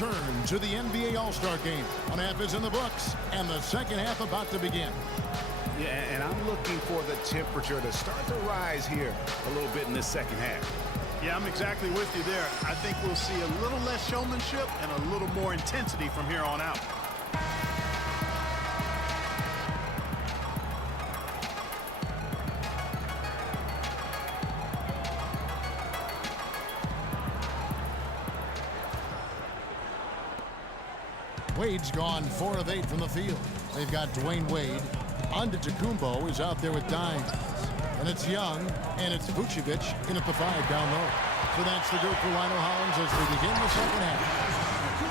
return to the NBA All-Star Game. One half is in the books, and the second half about to begin. Yeah, and I'm looking for the temperature to start to rise here a little bit in this second half. Yeah, I'm exactly with you there. I think we'll see a little less showmanship and a little more intensity from here on out. Wade's gone 4 of 8 from the field. They've got Dwayne Wade. Antetokounmpo is out there with Dimes. And it's Young, and it's Vucevic in at the 5 down low. So that's the group for Lionel Hollins as we begin the second half.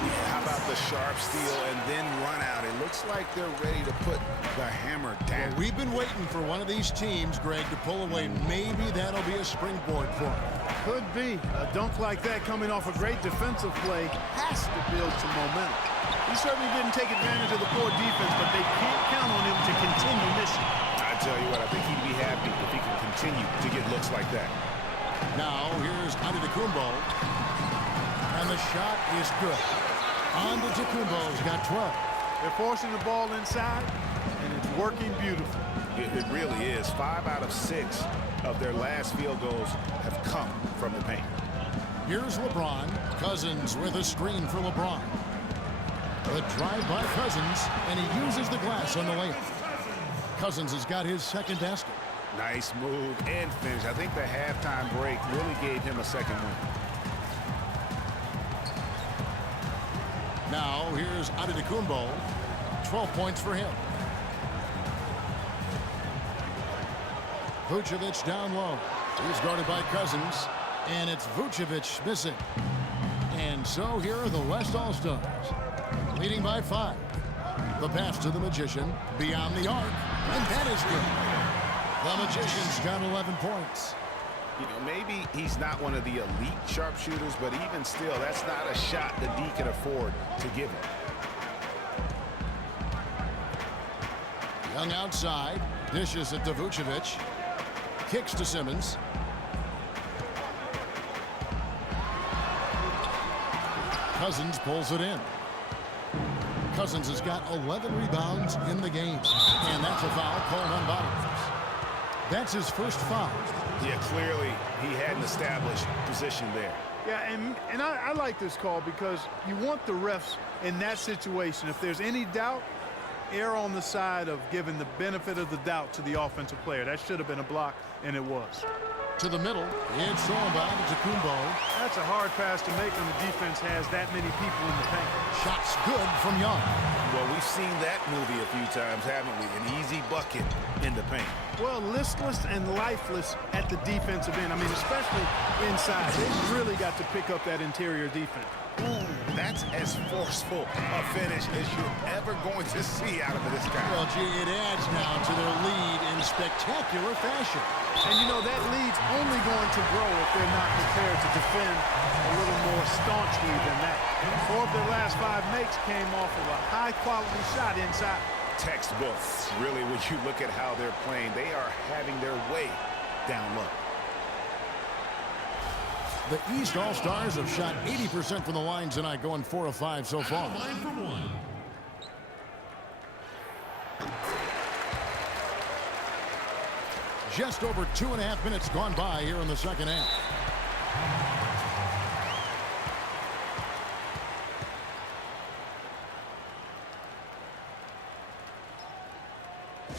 Yeah, how about the sharp steal and then run out? It looks like they're ready to put the hammer down. Well, we've been waiting for one of these teams, Greg, to pull away. Maybe that'll be a springboard for them. Could be. A dunk like that coming off a great defensive play has to build some momentum. He certainly didn't take advantage of the poor defense, but they can't count on him to continue missing. I tell you what, I think he'd be happy if he can continue to get looks like that. Now, here's Antetokounmpo. And the shot is good. Antetokounmpo's got 12. They're forcing the ball inside, and it's working beautifully. It really is. 5 out of 6 of their last field goals have come from the paint. Here's LeBron. Cousins with a screen for LeBron. The drive by Cousins, and he uses the glass on the layup. Cousins has got his second basket. Nice move and finish. I think the halftime break really gave him a second win. Now, here's Antetokounmpo. 12 points for him. Vucevic down low. He's guarded by Cousins, and it's Vucevic missing. And so here are the West All-Stars, leading by 5. The pass to the Magician, beyond the arc, and that is good. The Magician's got 11 points. You know, maybe he's not one of the elite sharpshooters, but even still, that's not a shot that D can afford to give him. Young outside, dishes it to Vucevic. Kicks to Simmons. Cousins pulls it in. Cousins has got 11 rebounds in the game. And that's a foul called on Bottoms. That's his first foul. Yeah, clearly he had an established position there. Yeah, and I like this call because you want the refs in that situation. If there's any doubt, err on the side of giving the benefit of the doubt to the offensive player. That should have been a block, and it was. To the middle, it's all about Antetokounmpo. That's a hard pass to make when the defense has that many people in the paint. Shots good from Young. Well, we've seen that movie a few times, haven't we? An easy bucket in the paint. Well, listless and lifeless at the defensive end. I mean, especially inside. They've really got to pick up that interior defense. Ooh, that's as forceful a finish as you're ever going to see out of this guy. Well, gee, it adds now to their lead in spectacular fashion. And, you know, that lead's only going to grow if they're not prepared to defend a little more staunchly than that. 4 of their last 5 makes came off of a high-quality shot inside. Textbook. Really, when you look at how they're playing, they are having their way down low. The East All-Stars have shot 80% from the line tonight, going 4 of 5 so far. Line for 1. Just over 2.5 minutes gone by here in the second half.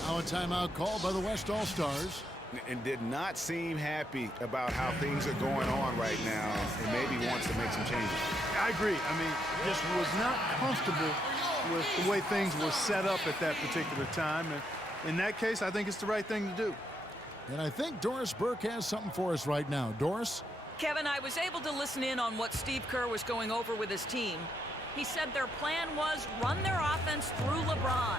Now a timeout called by the West All-Stars. And did not seem happy about how things are going on right now, and maybe wants to make some changes. I agree. I mean, just was not comfortable with the way things were set up at that particular time. And in that case, I think it's the right thing to do. And I think Doris Burke has something for us right now. Doris? Kevin, I was able to listen in on what Steve Kerr was going over with his team. He said their plan was run their offense through LeBron.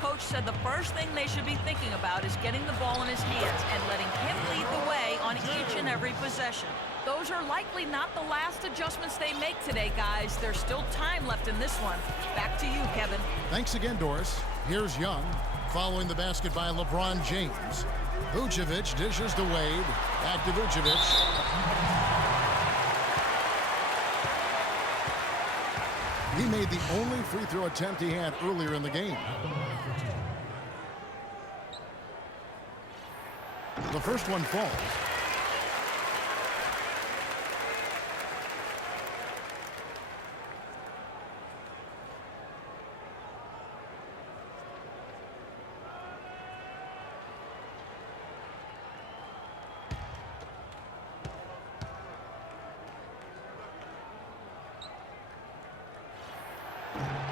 Coach said the first thing they should be thinking about is getting the ball in his hands and letting him lead the way on each and every possession. Those are likely not the last adjustments they make today, guys. There's still time left in this one. Back to you, Kevin. Thanks again, Doris. Here's Young, following the basket by LeBron James. Vucevic dishes to Wade. Back to Vucevic. He made the only free throw attempt he had earlier in the game. The first one falls.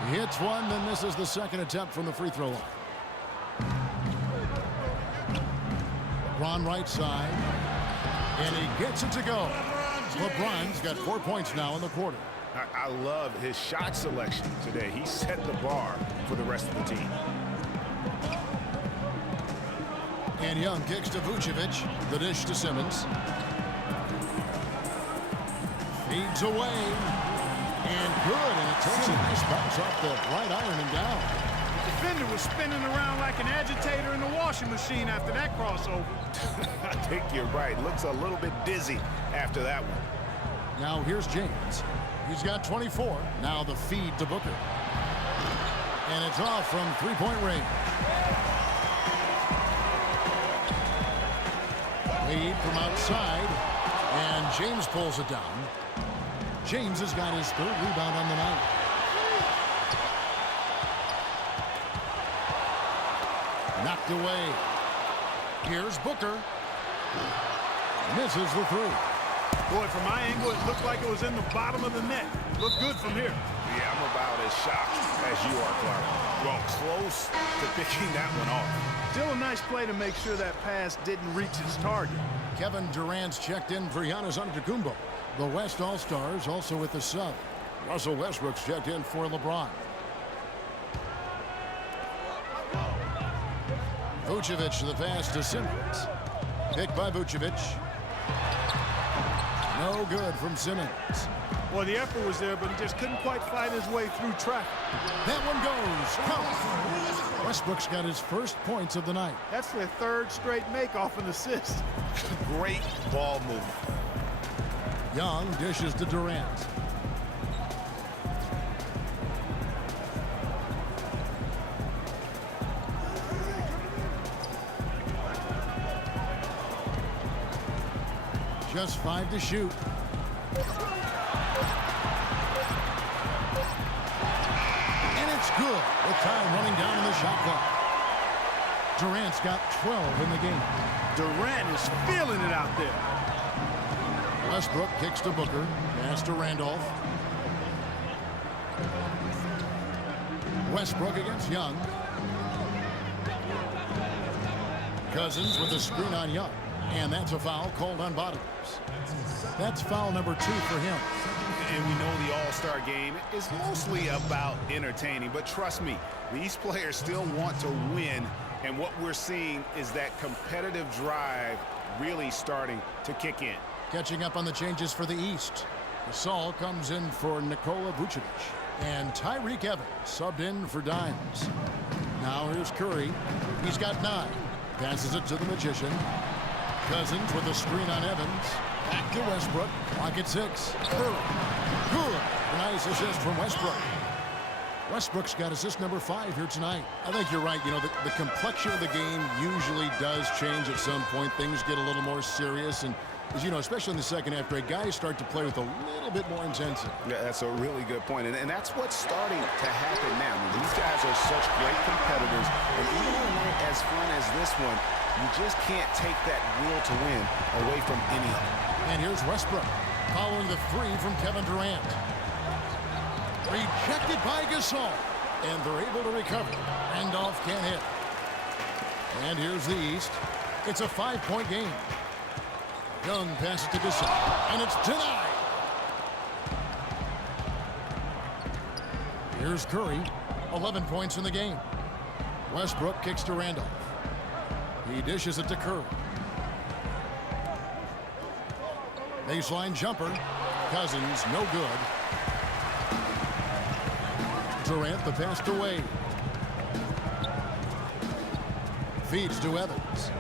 He hits one, then misses the second attempt from the free throw line. LeBron right side, and he gets it to go. LeBron's got 4 points now in the quarter. I love his shot selection today. He set the bar for the rest of the team. And Young kicks to Vucevic. The dish to Simmons. Feeds away. And good. And it takes a nice bounce off the right iron and down. The defender was spinning around like an agitator in the washing machine after that crossover. I think you're right. Looks a little bit dizzy after that one. Now here's James. He's got 24. Now the feed to Booker. And it's off from three-point range. Wade from outside. And James pulls it down. James has got his third rebound on the night. Knocked away. Here's Booker. Misses the three. Boy, from my angle, it looked like it was in the bottom of the net. Looked good from here. Yeah, I'm about as shocked as you are, Clark. Well, close to picking that one off. Still a nice play to make sure that pass didn't reach its target. Kevin Durant's checked in for Giannis Antetokounmpo. The West All-Stars also with the sub. Russell Westbrook's checked in for LeBron. Vucevic the pass to Simmons. Picked by Vucevic. No good from Simmons. Well, the effort was there, but he just couldn't quite fight his way through traffic. That one goes. Count. Westbrook's got his first points of the night. That's their third straight make off an assist. Great ball movement. Young dishes to Durant. Just 5 to shoot. And it's good with time running down in the shot clock. Durant's got 12 in the game. Durant is feeling it out there. Westbrook kicks to Booker. Pass to Randolph. Westbrook against Young. Cousins with a screen on Young. And that's a foul called on Bottoms. That's foul number 2 for him. And we know the All-Star game is mostly about entertaining, but trust me, these players still want to win, and what we're seeing is that competitive drive really starting to kick in. Catching up on the changes for the East. Gasol comes in for Nikola Vucevic. And Tyreek Evans subbed in for Dimes. Now here's Curry. He's got 9. Passes it to the Magician. Cousins with a screen on Evans. Back to Westbrook. Clock at 6. Curry. Good. Nice assist from Westbrook. Westbrook's got assist number 5 here tonight. I think you're right. You know, the complexion of the game usually does change at some point. Things get a little more serious. And, as you know, especially in the second half break, guys start to play with a little bit more intensity. Yeah, that's a really good point. And that's what's starting to happen now. I mean, these guys are such great competitors. And even on a night as fun as this one, you just can't take that will to win away from any of them. And here's Westbrook following the 3 from Kevin Durant. Rejected by Gasol. And they're able to recover. Randolph can't hit. And here's the East. It's a 5-point game. Young passes to Gasol. And it's denied. Here's Curry. 11 points in the game. Westbrook kicks to Randolph. He dishes it to Curry. Baseline jumper. Cousins, no good. Durant the pass to Wade. Feeds to Evans.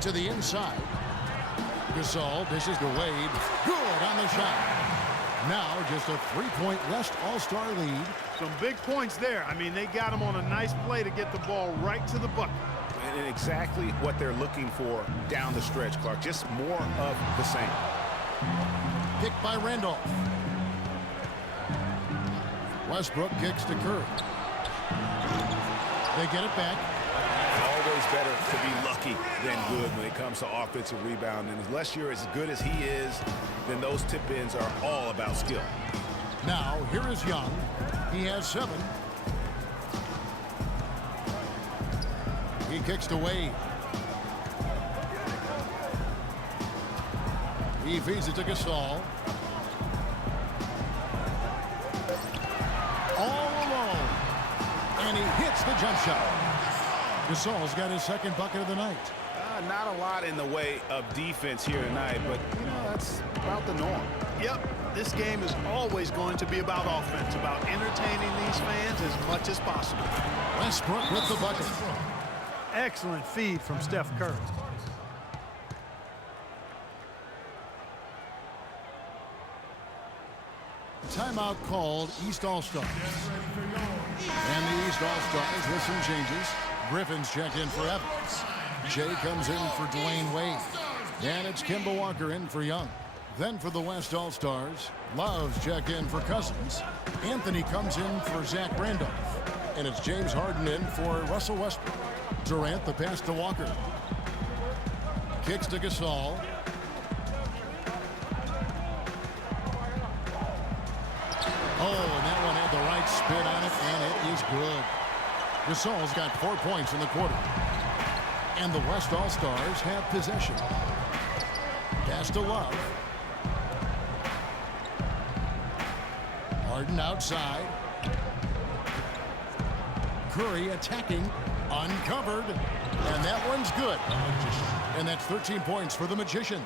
To the inside. Gasol dishes to Wade. Good on the shot. Now just a 3-point West All-Star lead. Some big points there. I mean, they got him on a nice play to get the ball right to the bucket. And exactly what they're looking for down the stretch, Clark. Just more of the same. Picked by Randolph. Westbrook kicks to Curry. They get it back. Always better to be lucky than good when it comes to offensive rebound. And unless you're as good as he is, then those tip-ins are all about skill. Now, here is Young. He has 7. He kicks to Wade. He feeds it to Gasol. All alone. And he hits the jump shot. Gasol's got his second bucket of the night. Not a lot in the way of defense here tonight, but, you know, that's about the norm. Yep, this game is always going to be about offense, about entertaining these fans as much as possible. Westbrook with the bucket. Excellent feed from Steph Curry. Timeout called East All-Stars. And the East All-Stars with some changes. Griffin's checked in for Evans. Jay comes in for Dwayne Wade. And it's Kemba Walker in for Young. Then for the West All-Stars, Love's checked in for Cousins. Anthony comes in for Zach Randolph. And it's James Harden in for Russell Westbrook. Durant the pass to Walker. Kicks to Gasol. Oh, and that one had the right spin on it, and it is good. Gasol's got 4 points in the quarter. And the West All-Stars have possession. Pass to Love. Harden outside. Curry attacking. Uncovered. And that one's good. And that's 13 points for the Magician.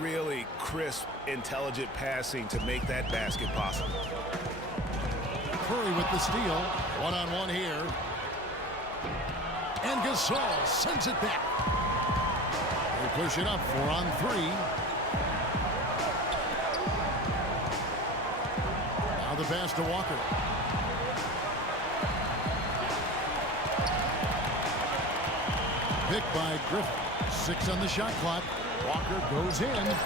Really crisp, intelligent passing to make that basket possible. Curry with the steal. One-on-one here. And Gasol sends it back. They push it up 4-on-3. Now the pass to Walker. Picked by Griffin. 6 on the shot clock. Walker goes in.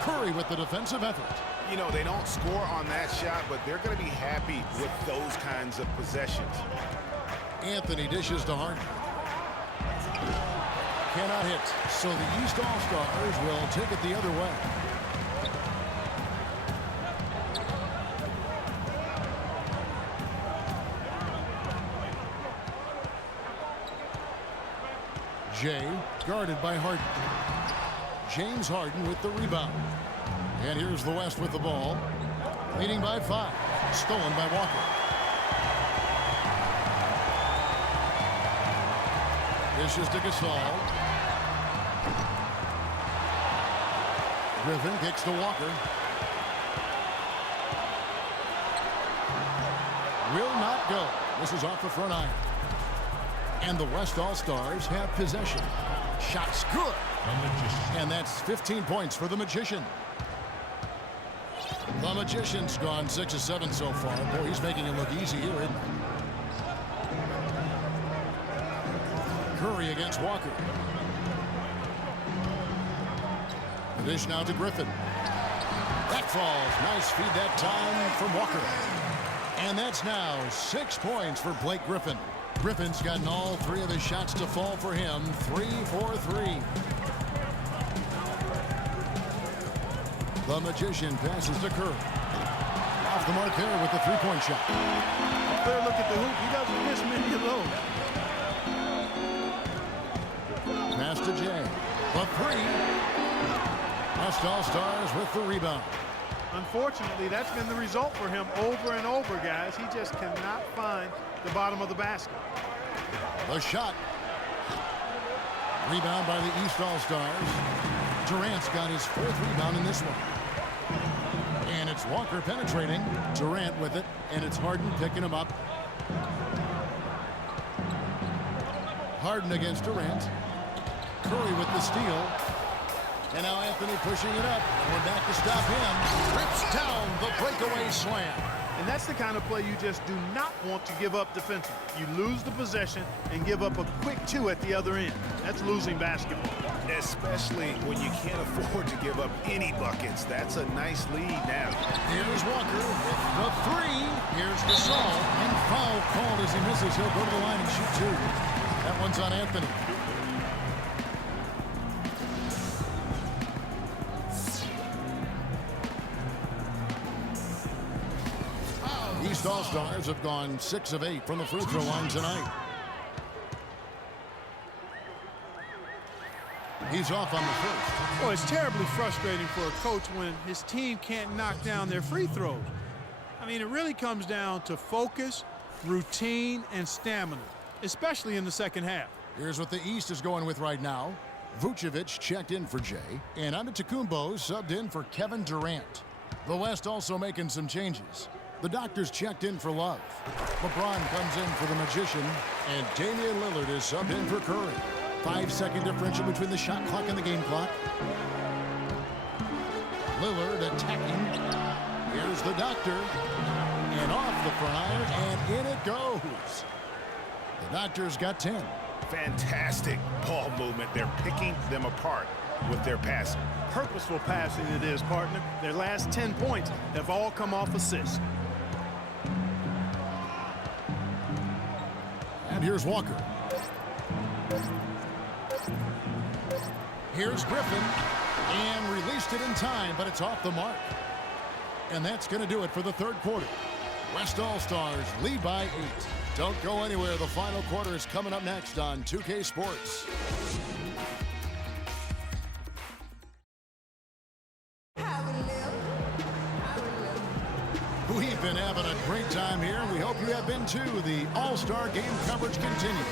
Curry with the defensive effort. You know, they don't score on that shot, but they're going to be happy with those kinds of possessions. Anthony dishes to Harden. Cannot hit. So the East All-Stars will take it the other way. Jay guarded by Harden. James Harden with the rebound. And here's the West with the ball. Leading by 5. Stolen by Walker. Dishes to Gasol. Griffin kicks to Walker. Will not go. This is off the front iron. And the West All-Stars have possession. Shot's good. And that's 15 points for the Magician. The Magician's gone 6 of 7 so far. Boy, he's making it look easy here, isn't he? Curry against Walker. The dish now to Griffin. That falls. Nice feed that time from Walker. And that's now 6 points for Blake Griffin. Griffin's gotten all 3 of his shots to fall for him. 3 for 3. The Magician passes to Curry. Off the mark there with the 3-point shot. Fair look at the hoop. He doesn't miss many of those. Pass to Jay. The 3. West All-Stars with the rebound. Unfortunately, that's been the result for him over and over, guys. He just cannot find the bottom of the basket. The shot. Rebound by the East All-Stars. Durant's got his 4th rebound in this one. And it's Walker penetrating. Durant with it. And it's Harden picking him up. Harden against Durant. Curry with the steal. And now Anthony pushing it up. And we're back to stop him. Rips down the breakaway slam. And that's the kind of play you just do not want to give up defensively. You lose the possession and give up a quick 2 at the other end. That's losing basketball. Especially when you can't afford to give up any buckets. That's a nice lead now. Here's Walker with the 3. Here's Gasol, and foul called as he misses. He'll go to the line and shoot 2. That one's on Anthony. East All-Stars have gone 6 of 8 from the free throw line tonight. He's off on the first. Well, it's terribly frustrating for a coach when his team can't knock down their free throws. I mean, it really comes down to focus, routine, and stamina, especially in the second half. Here's what the East is going with right now. Vucevic checked in for Jay, and Antetokounmpo subbed in for Kevin Durant. The West also making some changes. The Doctors checked in for Love. LeBron comes in for the Magician, and Damian Lillard is subbed in for Curry. 5-second differential between the shot clock and the game clock. Lillard attacking. Here's the Doctor. And off the front iron, and in it goes. The Doctor's got 10. Fantastic ball movement. They're picking them apart with their passing. Purposeful passing it is, partner. Their last 10 points have all come off assists. And here's Walker. Here's Griffin, and released it in time, but it's off the mark. And that's going to do it for the third quarter. West All-Stars lead by 8. Don't go anywhere. The final quarter is coming up next on 2K Sports. We've been having a great time here, and we hope you have been too. The All-Star Game coverage continues.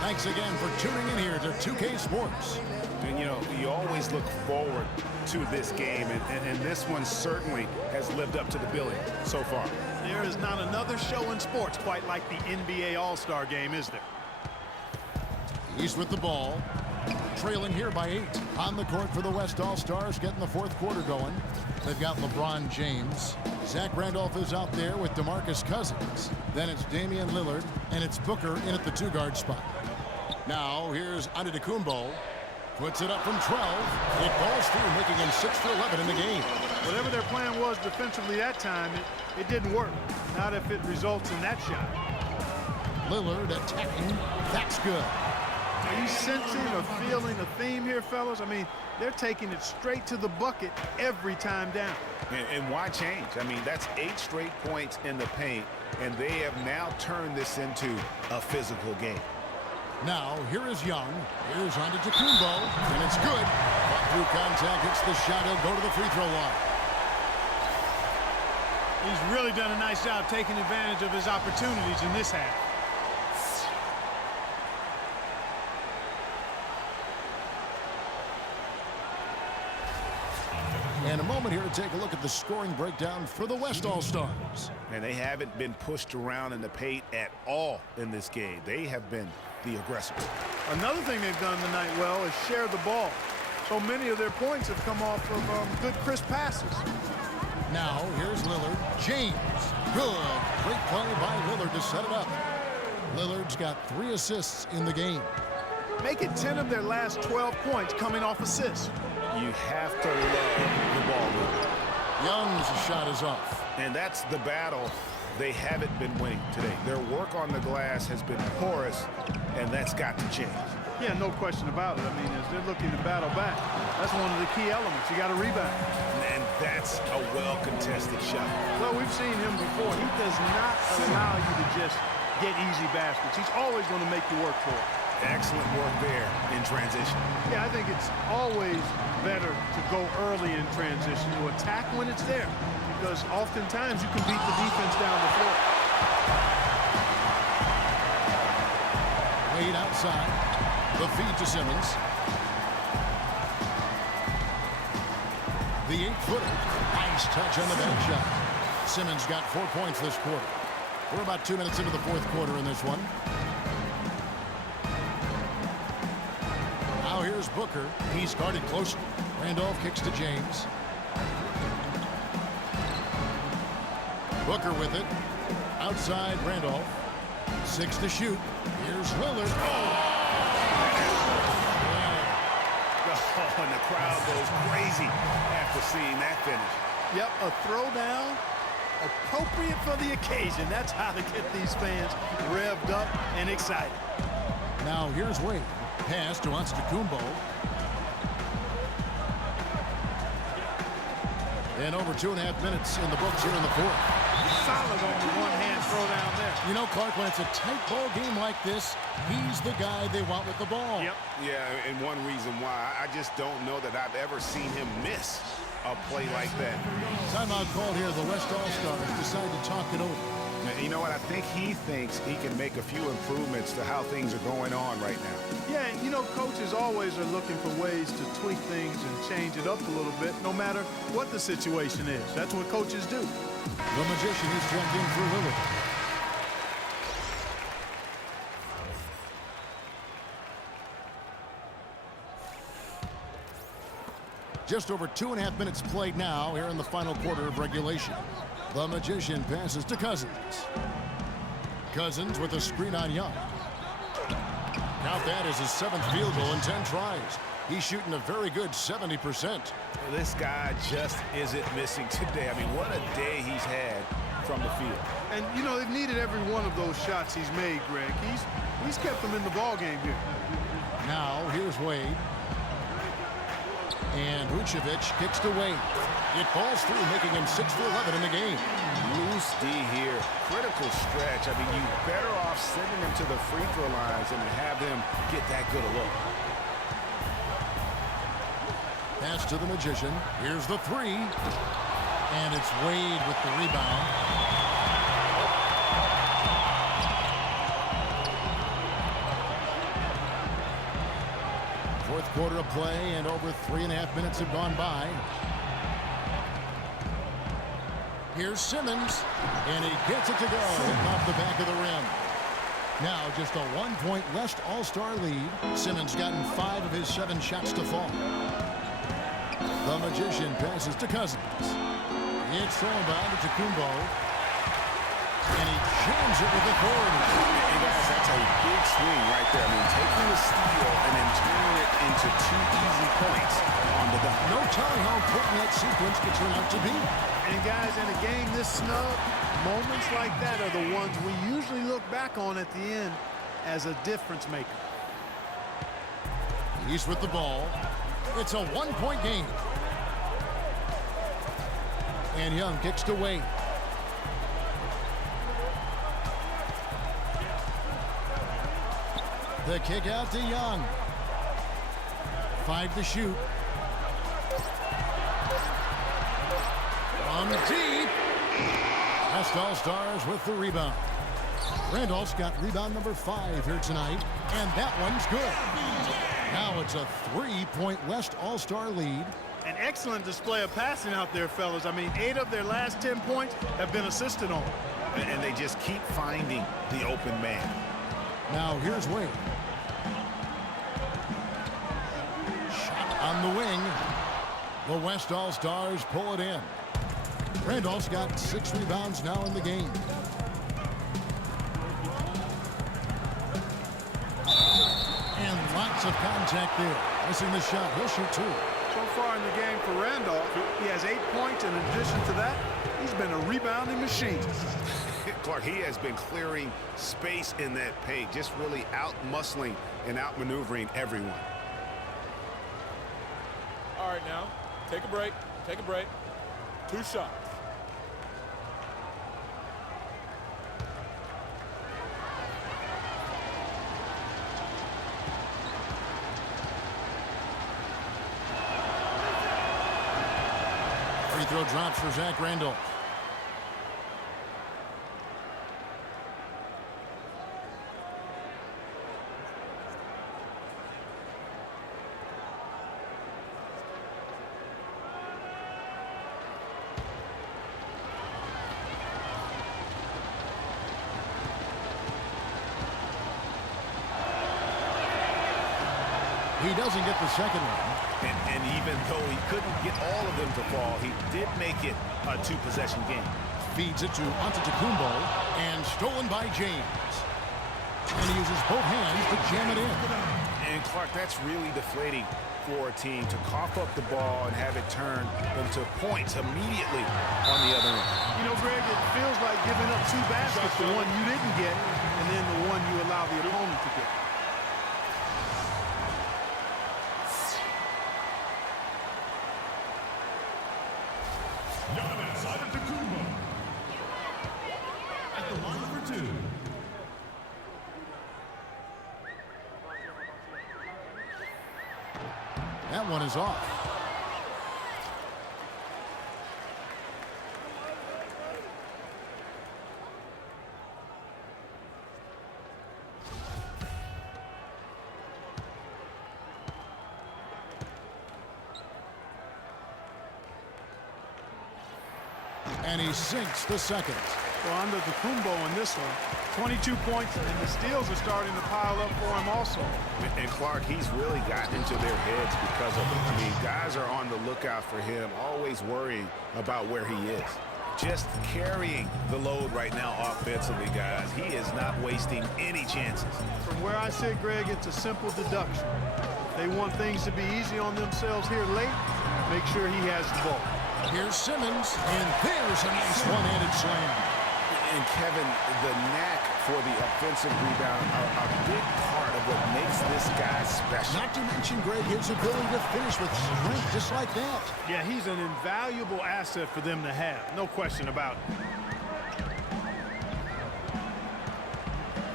Thanks again for tuning in here to 2K Sports. And, you know, you always look forward to this game, and this one certainly has lived up to the billing so far. There is not another show in sports quite like the NBA All-Star Game, is there? East with the ball. Trailing here by 8. On the court for the West All-Stars, getting the fourth quarter going. They've got LeBron James. Zach Randolph is out there with DeMarcus Cousins. Then it's Damian Lillard, and it's Booker in at the 2-guard spot. Now, here's Antetokounmpo. Puts it up from 12. It falls through, making him 6 for 11 in the game. Whatever their plan was defensively that time, it didn't work. Not if it results in that shot. Lillard attacking. That's good. Are you sensing or feeling a theme here, fellas? I mean, they're taking it straight to the bucket every time down. And why change? I mean, that's 8 straight points in the paint, and they have now turned this into a physical game. Now, here is Young. Here's Antetokounmpo, and it's good. But through contact, hits the shot. He'll go to the free throw line. He's really done a nice job taking advantage of his opportunities in this half. And a moment here to take a look at the scoring breakdown for the West All-Stars. And they haven't been pushed around in the paint at all in this game. They have been the aggressor. Another thing they've done tonight well is share the ball. So many of their points have come off of good, crisp passes. Now, here's Lillard. James. Good. Great play by Lillard to set it up. Lillard's got 3 assists in the game. Make it 10 of their last 12 points coming off assists. You have to love the ball movement. Young's shot is off. And that's the battle they haven't been winning today. Their work on the glass has been porous, and that's got to change. Yeah, no question about it. I mean, as they're looking to battle back, that's one of the key elements. You got to rebound. And that's a well-contested shot. Well, we've seen him before. He does not allow you to just get easy baskets. He's always going to make you work for it. Excellent work there in transition. Yeah, I think it's always better to go early in transition, to attack when it's there, because oftentimes you can beat the defense down the floor. Wade outside. The feed to Simmons. The 8-footer. Nice touch on the bank shot. Simmons got 4 points this quarter. We're about 2 minutes into the fourth quarter in this one. Now here's Booker. He's guarded closely. Randolph kicks to James. Booker with it. Outside Randolph. 6 to shoot. Here's Lillard. Oh, and the crowd goes crazy after seeing that finish. Yep, a throwdown appropriate for the occasion. That's how to get these fans revved up and excited. Now here's Wade. Pass to Antetokounmpo. And over 2.5 minutes in the books here in the fourth. Solid on the one-hand throwdown there. You know, Clark, when it's a tight ball game like this, he's the guy they want with the ball. Yep. Yeah, and one reason why, I just don't know that I've ever seen him miss a play like that. Timeout called here. The West All-Stars decide to talk it over. You know what? I think he thinks he can make a few improvements to how things are going on right now. Yeah, you know, coaches always are looking for ways to tweak things and change it up a little bit, no matter what the situation is. That's what coaches do. The Magician is checked in for Lillard. Just over 2.5 minutes played now here in the final quarter of regulation. The Magician passes to Cousins. Cousins with a screen on Young. Count that as his 7th field goal in 10 tries. He's shooting a very good 70%. This guy just isn't missing today. I mean, what a day he's had from the field. And, you know, they've needed every one of those shots he's made, Greg. He's kept them in the ball game here. Now, here's Wade. And Vucevic kicks to Wade. It falls through, making him 6 for 11 in the game. Loose D here. Critical stretch. I mean, you better off sending him to the free throw lines than to have him get that good a look. Pass to the Magician. Here's the 3. And it's Wade with the rebound. Fourth quarter of play, and over 3.5 minutes have gone by. Here's Simmons, and he gets it to go off the back of the rim. Now just a 1-point West All-Star lead. Simmons gotten 5 of his 7 shots to fall. The Magician passes to Cousins. It's thrown by Antetokounmpo. And he jams it with authority. And guys, that's a big swing right there. I mean, taking the steal and then turning it into 2 easy points on the dunk. No telling how important that sequence could turn out to be. And guys, in a game this snug, moments like that are the ones we usually look back on at the end as a difference maker. He's with the ball. It's a 1-point game. And Young kicks to Wade. The kick out to Young. 5 to shoot. On the deep. West All-Stars with the rebound. Randolph's got rebound number 5 here tonight, and that one's good. Now it's a 3-point West All-Star lead. An excellent display of passing out there, fellas. I mean, 8 of their last 10 points have been assisted on. And they just keep finding the open man. Now here's Wade. Shot on the wing. The West All-Stars pull it in. Randolph's got 6 rebounds now in the game. And lots of contact there. Missing the shot. He'll shoot 2. So far in the game for Randolph, he has 8 points. In addition to that, he's been a rebounding machine. Clark, he has been clearing space in that paint, just really out-muscling and out-maneuvering everyone. All right, now, take a break. Take a break. 2 shots. Free throw drops for Zach Randolph. He doesn't get the second one. And even though he couldn't get all of them to fall, he did make it a 2-possession game. feeds it to Antetokounmpo, and stolen by James. And he uses both hands to jam it in. And Clark, that's really deflating for a team to cough up the ball and have it turn into points immediately on the other end. You know, Greg, it feels like giving up 2 baskets, the one you didn't get, and then the one you allow the opponent to get. Giannis Antetokounmpo at the line for 2. That one is off. And he sinks the second. Well, under the Kumbo in this one, 22 points, and the steals are starting to pile up for him also. And Clark, he's really gotten into their heads because of it. I mean, guys are on the lookout for him, always worrying about where he is. Just carrying the load right now offensively, guys. He is not wasting any chances. From where I sit, Greg, it's a simple deduction. They want things to be easy on themselves here late. Make sure he has the ball. Here's Simmons, and there's a nice one-handed slam. And Kevin, the knack for the offensive rebound are a big part of what makes this guy special. Not to mention, Greg, his ability to finish with strength just like that. Yeah, he's an invaluable asset for them to have. No question about it.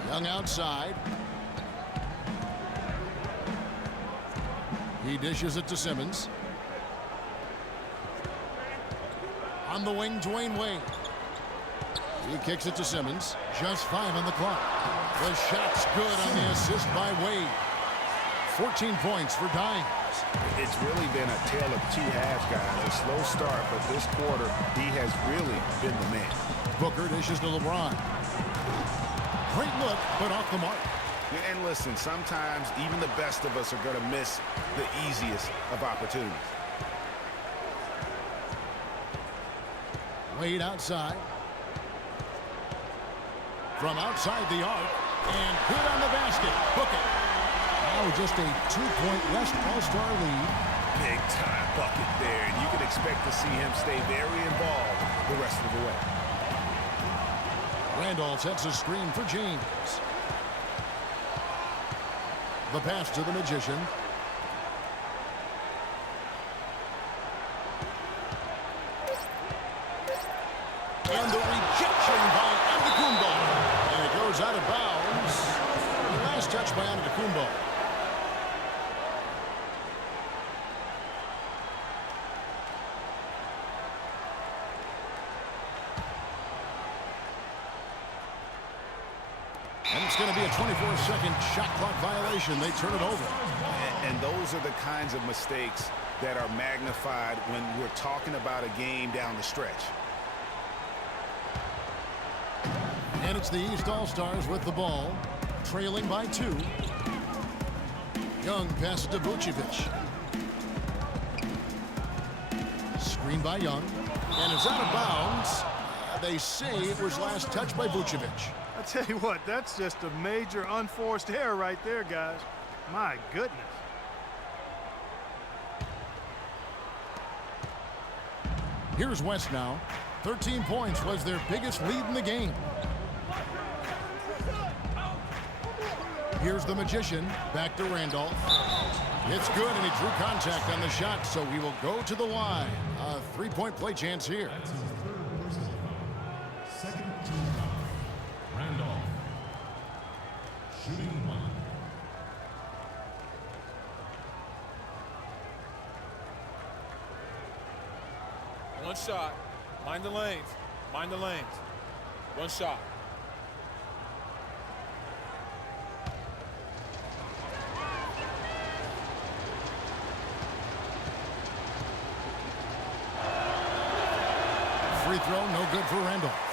Young outside. He dishes it to Simmons. On the wing, Dwayne Wade. He kicks it to Simmons. Just 5 on the clock. The shot's good on the assist by Wade. 14 points for Dimes. It's really been a tale of 2 halves, guys. A slow start, but this quarter, he has really been the man. Booker dishes to LeBron. Great look, but off the mark. And listen, sometimes even the best of us are going to miss the easiest of opportunities. Wade outside. From outside the arc, and good on the basket. Book it. Now just a 2-point West All-Star lead. Big time bucket there, and you can expect to see him stay very involved the rest of the way. Randolph sets a screen for James. The pass to the Magician. And the rejection by Antetokounmpo. And it goes out of bounds. The last touch by Antetokounmpo. And it's going to be a 24-second shot clock violation. They turn it over. And those are the kinds of mistakes that are magnified when we're talking about a game down the stretch. And it's the East All-Stars with the ball, trailing by 2. Young passes to Vucevic. Screen by Young. And it's out of bounds. They say it was last touched by Vucevic. I tell you what, that's just a major unforced error right there, guys. My goodness. Here's West now. 13 points was their biggest lead in the game. Here's the Magician, back to Randolph. It's good, and he drew contact on the shot, so he will go to the line. A 3-point play chance here. Second team foul. Randolph. Shooting 1. One shot. Mind the lanes. Mind the lanes. One shot. Free throw, no good for Randolph.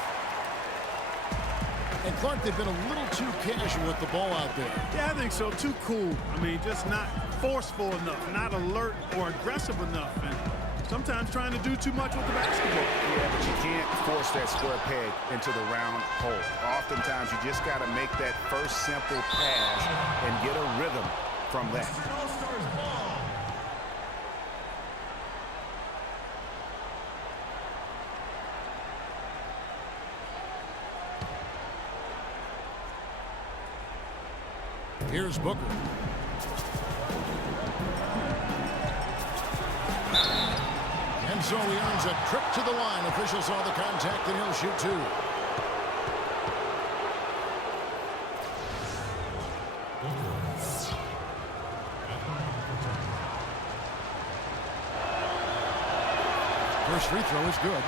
And Clark, they've been a little too casual with the ball out there. Yeah, I think so. Too cool. I mean, just not forceful enough, not alert or aggressive enough, and sometimes trying to do too much with the basketball. Yeah, but you can't force that square peg into the round hole. Oftentimes, you just got to make that first simple pass and get a rhythm from that. All-Stars ball. Here's Booker. And so he earns a trip to the line. Officials saw the contact, and he'll shoot two. First free throw is good.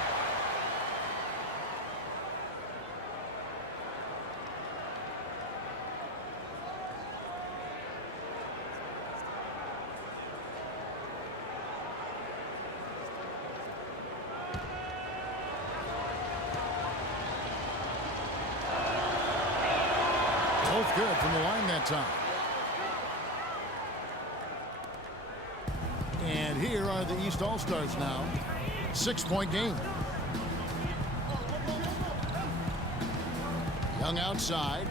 Both good from the line that time. And here are the East All-Stars now. 6-point game. Young outside.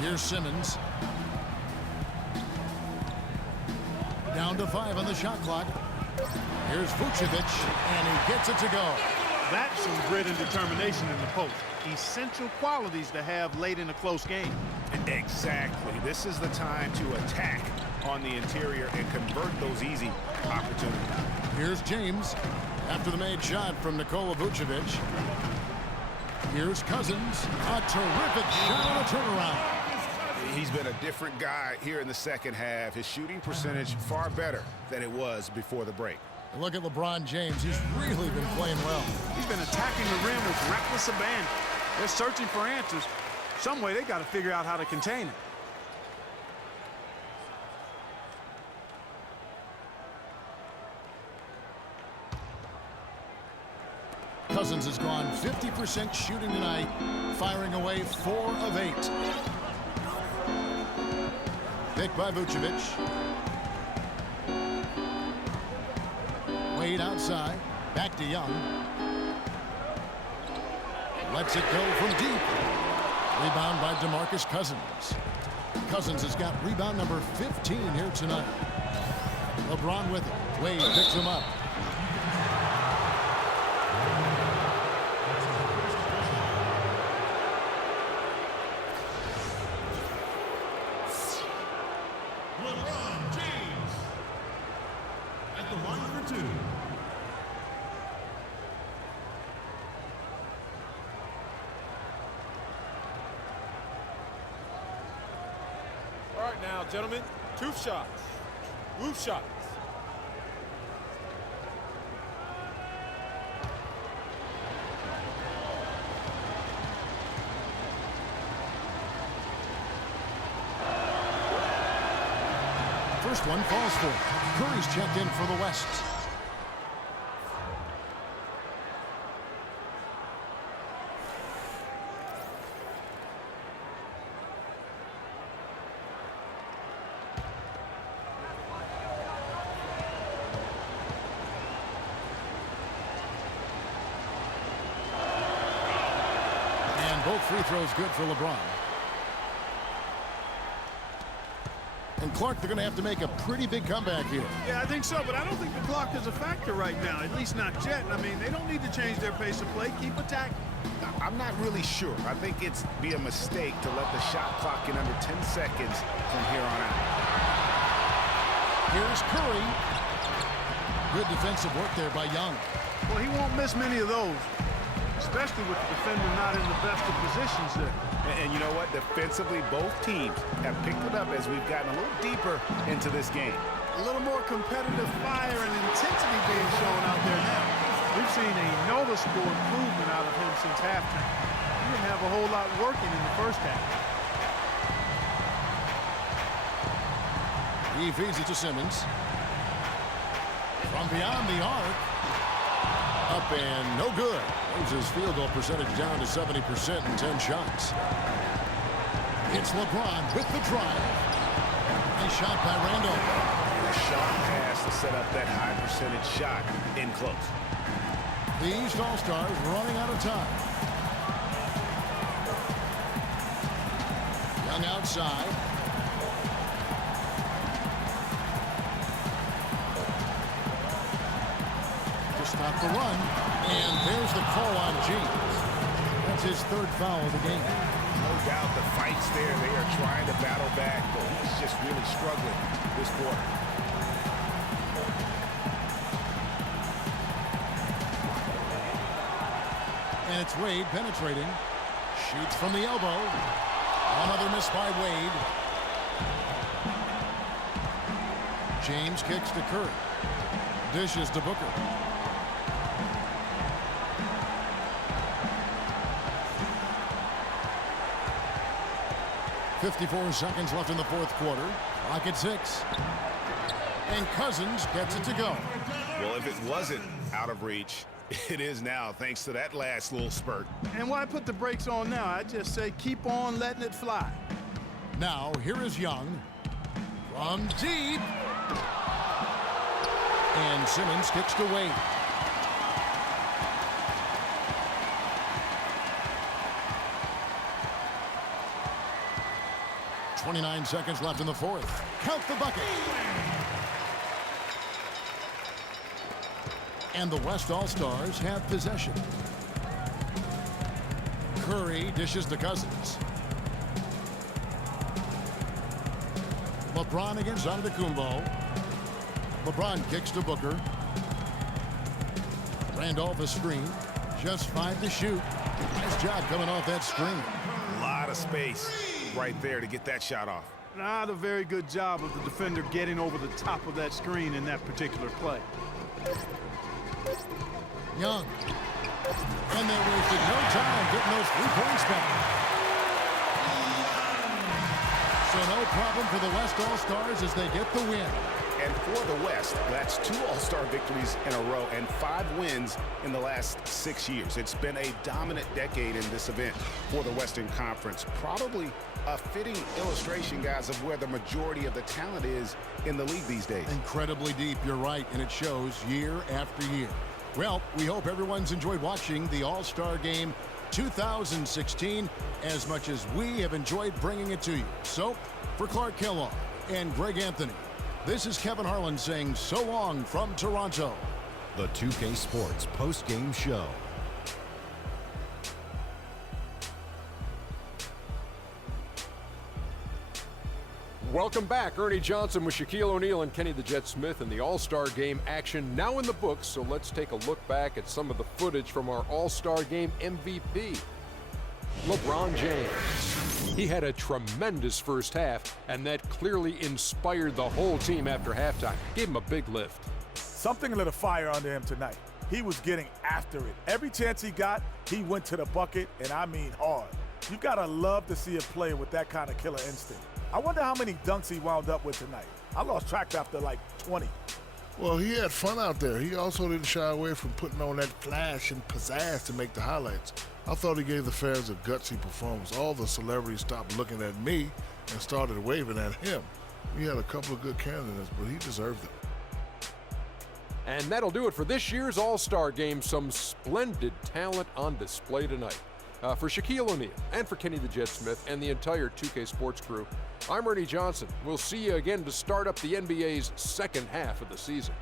Here's Simmons. Down to 5 on the shot clock. Here's Vucevic, and he gets it to go. That's some grit and determination in the post. Essential qualities to have late in a close game. Exactly. This is the time to attack on the interior and convert those easy opportunities. Here's James after the made shot from Nikola Vucevic. Here's Cousins. A terrific shot on a turnaround. He's been a different guy here in the second half. His shooting percentage far better than it was before the break. Look at LeBron James. He's really been playing well. He's been attacking the rim with reckless abandon. They're searching for answers. Some way they got to figure out how to contain it. Cousins has gone 50% shooting tonight, firing away 4 of 8. Picked by Vucevic. Wade outside. Back to Young. Lets it go from deep. Rebound by DeMarcus Cousins. Cousins has got rebound number 15 here tonight. LeBron with it. Wade picks him up. LeBron James at the line for 2. All right, now, gentlemen, 2 shots. Roof shots. First one falls for. Curry's checked in for the West. And both free throws good for LeBron. And Clark, they're going to have to make a pretty big comeback here. Yeah, I think so, but I don't think the clock is a factor right now, at least not yet. I mean, they don't need to change their pace of play. Keep attacking. I'm not really sure. I think it's be a mistake to let the shot clock get under 10 seconds from here on out. Here's Curry. Good defensive work there by Young. Well, he won't miss many of those, especially with the defender not in the best of positions there. And you know what? Defensively, both teams have picked it up as we've gotten a little deeper into this game. A little more competitive fire and intensity being shown out there now. We've seen a noticeable improvement out of him since halftime. He didn't have a whole lot working in the first half. He feeds it to Simmons. From beyond the arc. Up and no good. Moves his field goal percentage down to 70% in 10 shots. It's LeBron with the drive. Nice shot by Randall. A sharp pass to set up that high percentage shot in close. The East All-Stars running out of time. Young outside. To stop the run. And there's the call on James. That's his third foul of the game. No doubt the fight's there. They are trying to battle back, but he's just really struggling this quarter. And it's Wade penetrating. Shoots from the elbow. Another miss by Wade. James kicks to Curry. Dishes to Booker. .54 seconds left in the fourth quarter. Clock at 6. And Cousins gets it to go. Well, if it wasn't out of reach, it is now, thanks to that last little spurt. And why put the brakes on now? I just say keep on letting it fly. Now, here is Young. From deep. And Simmons kicks to Wade. .29 seconds left in the fourth. Count the bucket. And the West All-Stars have possession. Curry dishes to Cousins. LeBron against Antetokounmpo. LeBron kicks to Booker. Randolph a screen. Just 5 to shoot. Nice job coming off that screen. A lot of space right there to get that shot off. Not a very good job of the defender getting over the top of that screen in that particular play. Young. And they wasted no time getting those 3 points back. So no problem for the West All-Stars as they get the win. And for the West, that's 2 All-Star victories in a row and 5 wins in the last 6 years. It's been a dominant decade in this event for the Western Conference. Probably a fitting illustration, guys, of where the majority of the talent is in the league these days. Incredibly deep, you're right, and it shows year after year. Well, we hope everyone's enjoyed watching the All-Star Game 2016 as much as we have enjoyed bringing it to you. So, for Clark Kellogg and Greg Anthony, this is Kevin Harlan saying so long from Toronto. The 2K Sports post-game show. Welcome back. Ernie Johnson with Shaquille O'Neal and Kenny the Jet Smith in the All-Star Game action now in the books. So let's take a look back at some of the footage from our All-Star Game MVP, LeBron James. He had a tremendous first half, and that clearly inspired the whole team after halftime. Gave him a big lift. Something lit a fire under him tonight. He was getting after it. Every chance he got, he went to the bucket, and I mean hard. You gotta love to see a player with that kind of killer instinct. I wonder how many dunks he wound up with tonight. I lost track after like 20. Well, he had fun out there. He also didn't shy away from putting on that flash and pizzazz to make the highlights. I thought he gave the fans a gutsy performance. All the celebrities stopped looking at me and started waving at him. We had a couple of good candidates, but he deserved it. And that'll do it for this year's All-Star Game. Some splendid talent on display tonight. For Shaquille O'Neal and for Kenny the Jet Smith and the entire 2K Sports crew, I'm Ernie Johnson. We'll see you again to start up the NBA's second half of the season.